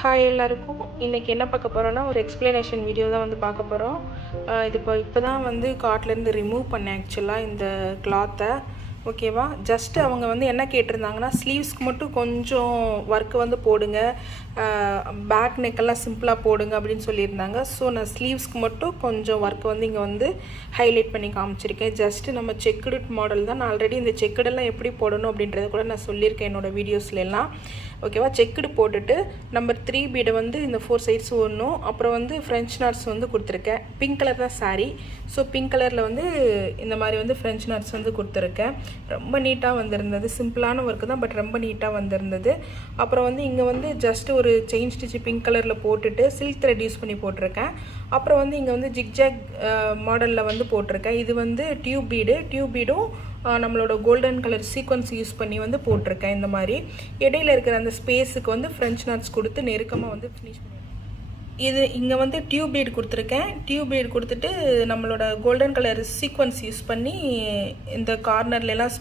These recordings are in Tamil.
ஹாய் எல்லாருக்கும். இன்றைக்கி என்ன பார்க்க போகிறோன்னா ஒரு எக்ஸ்ப்ளனேஷன் வீடியோ தான் வந்து பார்க்க போகிறோம். இது இப்போ தான் வந்து கார்ட்லேருந்து ரிமூவ் பண்ணேன் ஆக்சுவலாக இந்த கிளாத்தை. ஓகேவா, ஜஸ்ட்டு அவங்க வந்து என்ன கேட்டிருந்தாங்கன்னா ஸ்லீவ்ஸ்க்கு மட்டும் கொஞ்சம் ஒர்க்கு வந்து போடுங்க, பேக் நெக்கெல்லாம் சிம்பிளாக போடுங்க அப்படின்னு சொல்லியிருந்தாங்க. ஸோ நான் ஸ்லீவ்ஸ்க்கு மட்டும் கொஞ்சம் ஒர்க்கு வந்து இங்கே வந்து ஹைலைட் பண்ணி காமிச்சிருக்கேன். ஜஸ்ட்டு நம்ம செக்குடு மாடல் தான். நான் ஆல்ரெடி இந்த செக்குடெல்லாம் எப்படி போடணும் அப்படின்றத கூட நான் சொல்லியிருக்கேன் என்னோடய வீடியோஸ்லாம். ஓகேவா, செக்குடு போட்டுட்டு நம்பர் 3 பீடை வந்து இந்த 4 சைட்ஸ் ஒன்றும், அப்புறம் வந்து ஃப்ரெஞ்ச் நாட்ஸ் வந்து கொடுத்துருக்கேன். பிங்க் கலர் தான் சாரீ. ஸோ பிங்க் கலரில் வந்து இந்த மாதிரி வந்து ஃப்ரெஞ்ச் நாட்ஸ் வந்து கொடுத்துருக்கேன். ரொம்ப நீட்டாக வந்திருந்தது. சிம்பிளான ஒர்க்கு தான், பட் ரொம்ப நீட்டாக வந்திருந்தது. அப்புறம் வந்து இங்கே வந்து ஜஸ்ட் ஒரு செயின் ஸ்டிச்சு பிங்க் கலரில் போட்டுட்டு சில்க் த்ரெட் யூஸ் பண்ணி போட்டிருக்கேன். அப்புறம் வந்து இங்கே வந்து ஜிக்ஜாக் மாடலில் வந்து போட்டிருக்கேன். இது வந்து டியூப் பீடும் நம்மளோட கோல்டன் கலர் சீக்வன்ஸ் யூஸ் பண்ணி வந்து போட்டிருக்கேன். இந்த மாதிரி இடையில இருக்கிற அந்த ஸ்பேஸுக்கு வந்து ஃப்ரெஞ்ச் நாட்ஸ் கொடுத்து நெருக்கமாக வந்து ஃபினிஷ் பண்ணி இது இங்கே வந்து டியூப் பீட் கொடுத்துருக்கேன். டியூப் பீட் கொடுத்துட்டு நம்மளோட கோல்டன் கலர் சீக்வன்ஸ் யூஸ் பண்ணி இந்த கார்னர்லாம்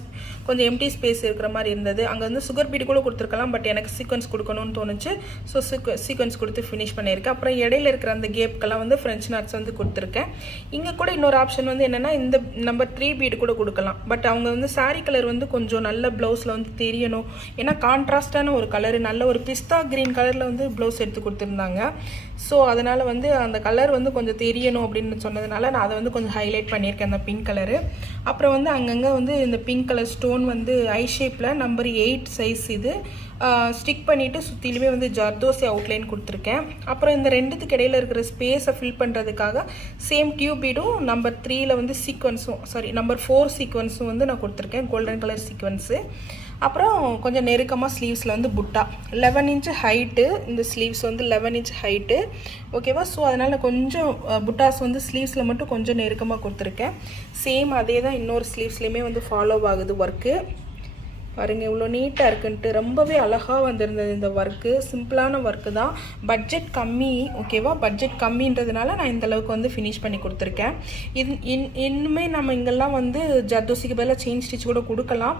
கொஞ்சம் எம்டி ஸ்பேஸ் இருக்கிற மாதிரி இருந்தது. அங்கே வந்து சுகர் பீடு கூட கொடுத்துருக்கலாம், பட் எனக்கு சீக்வன்ஸ் கொடுக்கணும்னு தோணுச்சு. ஸோ சீக்வன்ஸ் கொடுத்து ஃபினிஷ் பண்ணியிருக்கேன். அப்புறம் இடையில இருக்கிற அந்த கேப்க்கெல்லாம் வந்து ஃப்ரெஞ்ச் நாட்ஸ் வந்து கொடுத்துருக்கேன். இங்கே கூட இன்னொரு ஆப்ஷன் வந்து என்னென்னா இந்த நம்பர் 3 பீடு கூட கொடுக்கலாம். பட் அவங்க வந்து சாரீ கலர் வந்து கொஞ்சம் நல்ல ப்ளவுஸில் வந்து தெரியணும், ஏன்னா கான்ட்ராஸ்டான ஒரு கலரு, நல்ல ஒரு பிஸ்தா க்ரீன் கலரில் வந்து ப்ளவுஸ் எடுத்து கொடுத்துருந்தாங்க. ஸோ அதனால் வந்து அந்த கலர் வந்து கொஞ்சம் தெரியணும் அப்படின்னு சொன்னதுனால நான் அதை வந்து கொஞ்சம் ஹைலைட் பண்ணியிருக்கேன், அந்த பிங்க் கலரு. அப்புறம் வந்து அங்கங்கே வந்து இந்த பிங்க் கலர் ஸ்டோன் வந்து ஐ ஷேப்பில் நம்பர் 8 சைஸ் இது ஸ்டிக் பண்ணிவிட்டு சுற்றிலுமே வந்து ஜர்தோசி அவுட்லைன் கொடுத்துருக்கேன். அப்புறம் இந்த ரெண்டுத்துக்கு இடையில இருக்கிற ஸ்பேஸை ஃபில் பண்ணுறதுக்காக சேம் டியூப் பீடும் நம்பர் 3ல் வந்து நம்பர் 4 சீக்வன்ஸும் வந்து நான் கொடுத்துருக்கேன், கோல்டன் கலர் சீக்வன்ஸு. அப்புறம் கொஞ்சம் நெருக்கமாக ஸ்லீவ்ஸில் வந்து புட்டா 11 இன்ச்சு ஹைட்டு, இந்த ஸ்லீவ்ஸ் வந்து 11 இன்ச் ஹைட்டு. ஓகேவா, ஸோ அதனால் கொஞ்சம் புட்டாஸ் வந்து ஸ்லீவ்ஸில் மட்டும் கொஞ்சம் நெருக்கமாக கொடுத்துருக்கேன். சேம் அதே தான் இன்னொரு ஸ்லீவ்ஸ்லேயுமே வந்து ஃபாலோ ஆகுது ஒர்க்கு. பாருங்கள் இவ்வளோ நீட்டாக இருக்குன்ட்டு, ரொம்பவே அழகாக வந்திருந்தது இந்த ஒர்க்கு. சிம்பிளான ஒர்க்கு தான், பட்ஜெட் கம்மி. ஓகேவா, பட்ஜெட் கம்மின்றதுனால நான் இந்தளவுக்கு வந்து ஃபினிஷ் பண்ணி கொடுத்துருக்கேன். இன்னுமே நம்ம இங்கெல்லாம் வந்து ஜர்தோசிக்கு பதிலாக செயின் ஸ்டிச் கூட கொடுக்கலாம்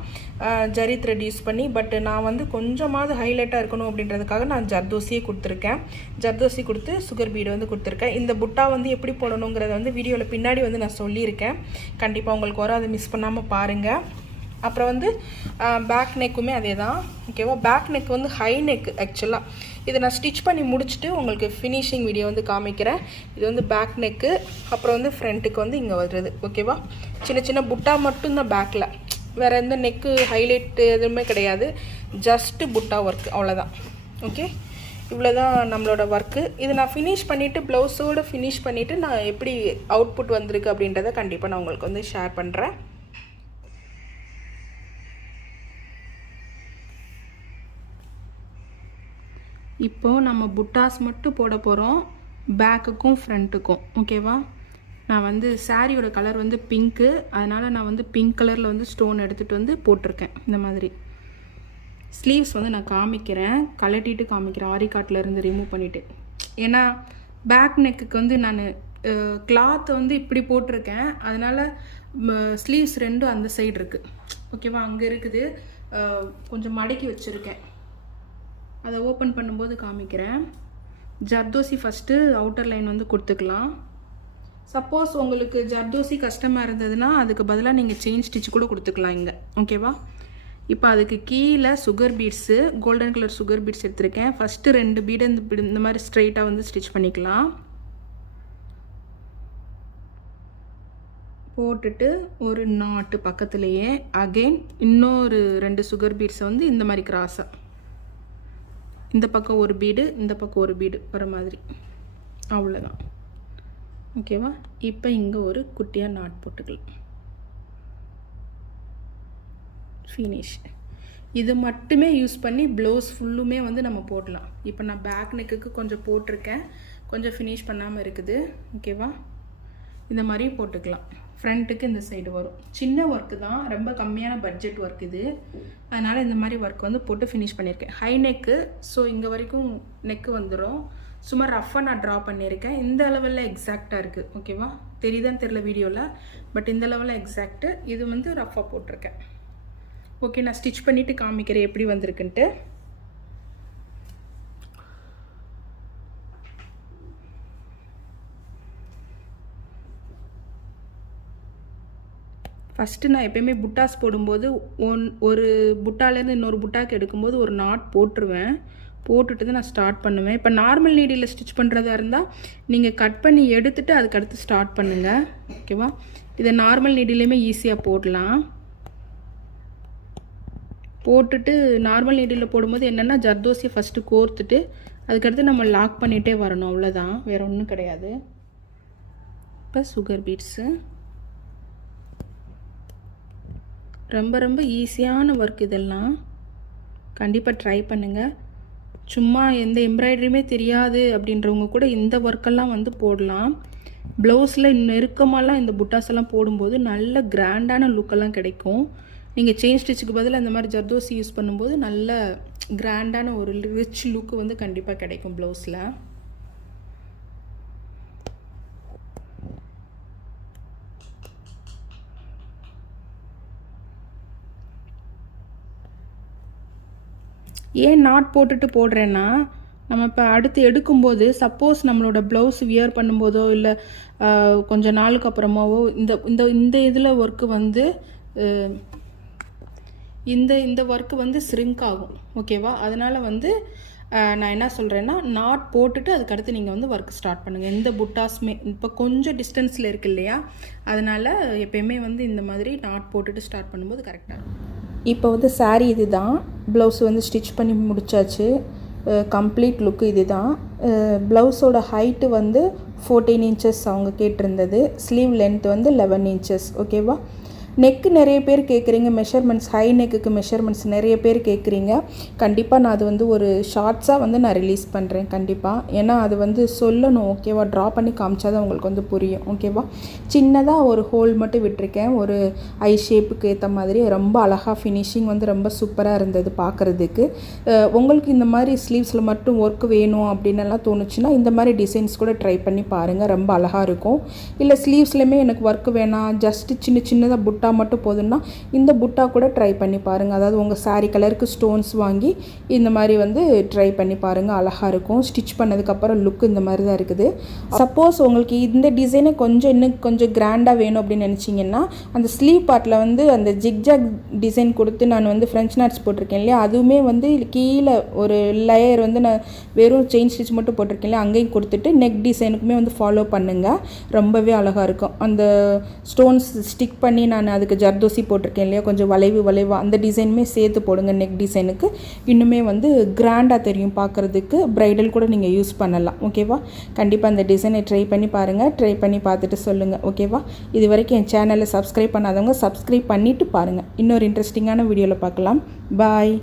ஜரி த்ரெட் யூஸ் பண்ணி. பட் நான் வந்து கொஞ்சமாவது ஹைலைட்டாக இருக்கணும் அப்படின்றதுக்காக நான் ஜர்தோசியே கொடுத்துருக்கேன். ஜர்தோசி கொடுத்து சுகர் பீடு வந்து கொடுத்துருக்கேன். இந்த புட்டா வந்து எப்படி போடணுங்கிறத வந்து வீடியோவில் பின்னாடி வந்து நான் சொல்லியிருக்கேன். கண்டிப்பாக உங்களுக்கு வர அதை மிஸ் பண்ணாமல் பாருங்கள். அப்புறம் வந்து பேக் நெக்குமே அதே தான். ஓகேவா, பேக் நெக் வந்து ஹை நெக் ஆக்சுவலாக. இதை நான் ஸ்டிச் பண்ணி முடிச்சுட்டு உங்களுக்கு ஃபினிஷிங் வீடியோ வந்து காமிக்கிறேன். இது வந்து பேக் நெக்கு. அப்புறம் வந்து ஃப்ரண்ட்டுக்கு வந்து இங்கே வருது. ஓகேவா, சின்ன சின்ன புட்டா மட்டும்தான் பேக்கில், வேறு எந்த நெக்கு ஹைலைட்டு எதுவுமே கிடையாது, ஜஸ்ட்டு புட்டா ஒர்க்கு, அவ்வளோதான். ஓகே, இவ்வளோதான் நம்மளோட ஒர்க்கு. இது நான் ஃபினிஷ் பண்ணிவிட்டு ப்ளவுஸோடு ஃபினிஷ் பண்ணிவிட்டு நான் எப்படி அவுட்புட் வந்திருக்கு அப்படின்றத கண்டிப்பாக நான் உங்களுக்கு வந்து ஷேர் பண்ணுறேன். இப்போது நம்ம புட்டாஸ் மட்டும் போட போகிறோம், பேக்குக்கும் ஃப்ரண்ட்டுக்கும். ஓகேவா, நான் வந்து சாரியோட கலர் வந்து பிங்க்கு, அதனால் நான் வந்து பிங்க் கலரில் வந்து ஸ்டோன் எடுத்துகிட்டு வந்து போட்டிருக்கேன். இந்த மாதிரி ஸ்லீவ்ஸ் வந்து நான் காமிக்கிறேன், கலட்டிட்டு காமிக்கிறேன், ஆரி காட்டிலேருந்து ரிமூவ் பண்ணிவிட்டு. ஏன்னா பேக் நெக்குக்கு வந்து நான் கிளாத்தை வந்து இப்படி போட்டிருக்கேன், அதனால் ஸ்லீவ்ஸ் ரெண்டும் அந்த சைடு இருக்குது. ஓகேவா, அங்கே இருக்குது, கொஞ்சம் மடக்கி வச்சுருக்கேன், அதை ஓப்பன் பண்ணும்போது காமிக்கிறேன். ஜர்தோசி ஃபஸ்ட்டு அவுட்டர் லைன் வந்து கொடுத்துக்கலாம். சப்போஸ் உங்களுக்கு ஜர்தோசி கஷ்டமாக இருந்ததுன்னா அதுக்கு பதிலாக நீங்கள் செயின் ஸ்டிச் கூட கொடுத்துக்கலாம் இங்கே. ஓகேவா, இப்போ அதுக்கு கீழே sugar beads, golden colour sugar beads எடுத்திருக்கேன். ஃபஸ்ட்டு 2 பீடு இந்த மாதிரி ஸ்ட்ரைட்டாக வந்து ஸ்டிச் பண்ணிக்கலாம். போட்டுட்டு ஒரு நாட்டு பக்கத்துலேயே அகெயின் இன்னொரு 2 சுகர் பீட்ஸை வந்து இந்த மாதிரி கிராஸாக, இந்த பக்கம் ஒரு பீடு, இந்த பக்கம் ஒரு பீடு வர மாதிரி, அவ்வளோதான். ஓகேவா, இப்போ இங்கே ஒரு குட்டியாக நாட் போட்டுக்கலாம். ஃபினிஷ். இது மட்டுமே யூஸ் பண்ணி ப்ளவுஸ் ஃபுல்லுமே வந்து நம்ம போடலாம். இப்போ நான் பேக் நெக்குக்கு கொஞ்சம் போட்டிருக்கேன், கொஞ்சம் ஃபினிஷ் பண்ணாமல் இருக்குது. ஓகேவா, இந்த மாதிரி போட்டுக்கலாம். ஃப்ரண்ட்டுக்கு இந்த சைடு வரும். சின்ன ஒர்க்கு தான், ரொம்ப கம்மியான பட்ஜெட் ஒர்க் இது, அதனால் இந்த மாதிரி ஒர்க் வந்து போட்டு ஃபினிஷ் பண்ணியிருக்கேன். ஹை நெக்கு, ஸோ இங்கே வரைக்கும் நெக்கு வந்துடும். சும்மா ரஃபாக நான் ட்ரா பண்ணியிருக்கேன். இந்த லெவலில் எக்ஸாக்டாக இருக்குது. ஓகேவா, தெரியுதான்னு தெரியல வீடியோவில், பட் இந்த லெவலில் எக்ஸாக்ட்டு. இது வந்து ரஃபாக போட்டிருக்கேன். ஓகே, நான் ஸ்டிச் பண்ணிவிட்டு காமிக்கிறேன் எப்படி வந்திருக்குன்ட்டு. ஃபஸ்ட்டு நான் எப்போயுமே புட்டாஸ் போடும்போது ஒரு புட்டாலேருந்து இன்னொரு புட்டாக்கு எடுக்கும்போது ஒரு நாட் போட்டுருவேன். போட்டுட்டு தான் நான் ஸ்டார்ட் பண்ணுவேன். இப்போ நார்மல் நீடியில் ஸ்டிச் பண்ணுறதா இருந்தால் நீங்கள் கட் பண்ணி எடுத்துகிட்டு அதுக்கடுத்து ஸ்டார்ட் பண்ணுங்கள். ஓகேவா? இதை நார்மல் நீடிலையுமே ஈஸியாக போடலாம். போட்டுட்டு நார்மல் நீடியில் போடும்போது என்னென்னா ஜர்தோசியை ஃபஸ்ட்டு கோர்த்துட்டு அதுக்கடுத்து நம்ம லாக் பண்ணிகிட்டே வரணும். அவ்வளோதான், வேறு ஒன்றும் கிடையாது. இப்போ சுகர் பீட்ஸு ரொம்ப ரொம்ப ஈஸியான ஒர்க். இதெல்லாம் கண்டிப்பாக ட்ரை பண்ணுங்கள். சும்மா எந்த எம்ப்ராய்டரியுமே தெரியாது அப்படின்றவங்க கூட இந்த ஒர்க்கெல்லாம் வந்து போடலாம். ப்ளவுஸில் நெருக்கமாலாம் இந்த புட்டாஸ் எல்லாம் போடும்போது நல்ல கிராண்டான லுக்கெல்லாம் கிடைக்கும். நீங்கள் செயின் ஸ்டிச்சுக்கு பதில் அந்த மாதிரி ஜர்தோசி யூஸ் பண்ணும்போது நல்ல கிராண்டான ஒரு ரிச் லுக்கு வந்து கண்டிப்பாக கிடைக்கும் ப்ளவுஸில். ஏன் நாட் போட்டுட்டு போடுறேன்னா, நம்ம இப்போ அடுத்து எடுக்கும்போது சப்போஸ் நம்மளோட ப்ளவுஸ் வியர் பண்ணும்போதோ இல்லை கொஞ்சம் நாளுக்கு அப்புறமாவோ இந்த இந்த இந்த இதில் ஒர்க்கு வந்து இந்த ஒர்க்கு வந்து ஸ்ரிங்க் ஆகும். ஓகேவா? அதனால் வந்து நான் என்ன சொல்கிறேன்னா, நாட் போட்டுட்டு அதுக்கடுத்து நீங்கள் வந்து ஒர்க் ஸ்டார்ட் பண்ணுங்கள். எந்த புட்டாஸுமே இப்போ கொஞ்சம் டிஸ்டன்ஸில் இருக்குது இல்லையா, அதனால் எப்போயுமே வந்து இந்த மாதிரி நாட் போட்டுட்டு ஸ்டார்ட் பண்ணும்போது கரெக்டாக இருக்கும். இப்போ வந்து சாரீ இது தான். ப்ளவுஸ் வந்து ஸ்டிச் பண்ணி முடித்தாச்சு. கம்ப்ளீட் லுக்கு இது தான். ப்ளவுஸோட ஹைட்டு வந்து 14 இன்ச்சஸ் அவங்க கேட்டிருந்தது. ஸ்லீவ் லென்த் வந்து 11 இன்ச்சஸ். ஓகேவா? நெக்கு நிறைய பேர் கேட்குறீங்க, மெஷர்மெண்ட்ஸ் ஹை நெக்குக்கு மெஷர்மெண்ட்ஸ் நிறைய பேர் கேட்குறீங்க. கண்டிப்பாக நான் அது வந்து ஒரு ஷார்ட்ஸாக வந்து நான் ரிலீஸ் பண்ணுறேன் கண்டிப்பாக. ஏன்னா அது வந்து சொல்லணும். ஓகேவா? ட்ரா பண்ணி காமிச்சா தான் உங்களுக்கு வந்து புரியும். ஓகேவா? சின்னதாக ஒரு ஹோல் மட்டும் விட்டுருக்கேன், ஒரு ஐ ஷேப்புக்கு ஏற்ற மாதிரி. ரொம்ப அழகாக ஃபினிஷிங் வந்து ரொம்ப சூப்பராக இருந்தது பார்க்குறதுக்கு. உங்களுக்கு இந்த மாதிரி ஸ்லீவ்ஸில் மட்டும் ஒர்க் வேணும் அப்படின்னு எல்லாம் தோணுச்சுன்னா இந்த மாதிரி டிசைன்ஸ் கூட ட்ரை பண்ணி பாருங்கள், ரொம்ப அழகாக இருக்கும். இல்லை ஸ்லீவ்ஸ்லையுமே எனக்கு ஒர்க் வேணாம், ஜஸ்ட்டு சின்னதாக புட்டா மட்டும் போதுன்னா இந்த புட்டா கூட ட்ரை பண்ணி பாருங்கள். அதாவது உங்கள் சாரீ கலருக்கு ஸ்டோன்ஸ் வாங்கி இந்த மாதிரி வந்து ட்ரை பண்ணி பாருங்கள், அழகாக இருக்கும். ஸ்டிச் பண்ணதுக்கப்புறம் லுக் இந்த மாதிரி தான் இருக்குது. சப்போஸ் உங்களுக்கு இந்த டிசைனை இன்னும் கொஞ்சம் கிராண்டாக வேணும் அப்படின்னு நினச்சிங்கன்னா அந்த ஸ்லீவ் பார்ட்டில் வந்து அந்த ஜிக்ஜாக் டிசைன் கொடுத்து நான் வந்து ஃப்ரெஞ்ச் நாட்ஸ் போட்டிருக்கேன் இல்லையா, அதுவுமே வந்து கீழே ஒரு லேயர் வந்து நான் வெறும் செயின் ஸ்டிச் மட்டும் போட்டிருக்கேன் இல்லையா, அங்கேயும் கொடுத்துட்டு நெக் டிசைனுக்குமே வந்து ஃபாலோ பண்ணுங்கள். ரொம்பவே அழகாக இருக்கும். அந்த ஸ்டோன்ஸ் ஸ்டிக் பண்ணி நான் அதுக்கு ஜர்தோசி போட்டிருக்கேன் இல்லையா, கொஞ்சம் வளைவாக அந்த டிசைனுமே சேர்த்து போடுங்க. நெக் டிசைனுக்கு இன்னுமே வந்து கிராண்டாக தெரியும் பார்க்குறதுக்கு. ப்ரைடல் கூட நீங்கள் யூஸ் பண்ணலாம். ஓகேவா? கண்டிப்பாக அந்த டிசைனை ட்ரை பண்ணி பாருங்கள். ட்ரை பண்ணி பார்த்துட்டு சொல்லுங்கள். ஓகேவா? இது வரைக்கும் என் சேனலை சப்ஸ்கிரைப் பண்ணாதவங்க சப்ஸ்கிரைப் பண்ணிவிட்டு பாருங்கள். இன்னொரு இன்ட்ரெஸ்டிங்கான வீடியோவில் பார்க்கலாம். பாய்.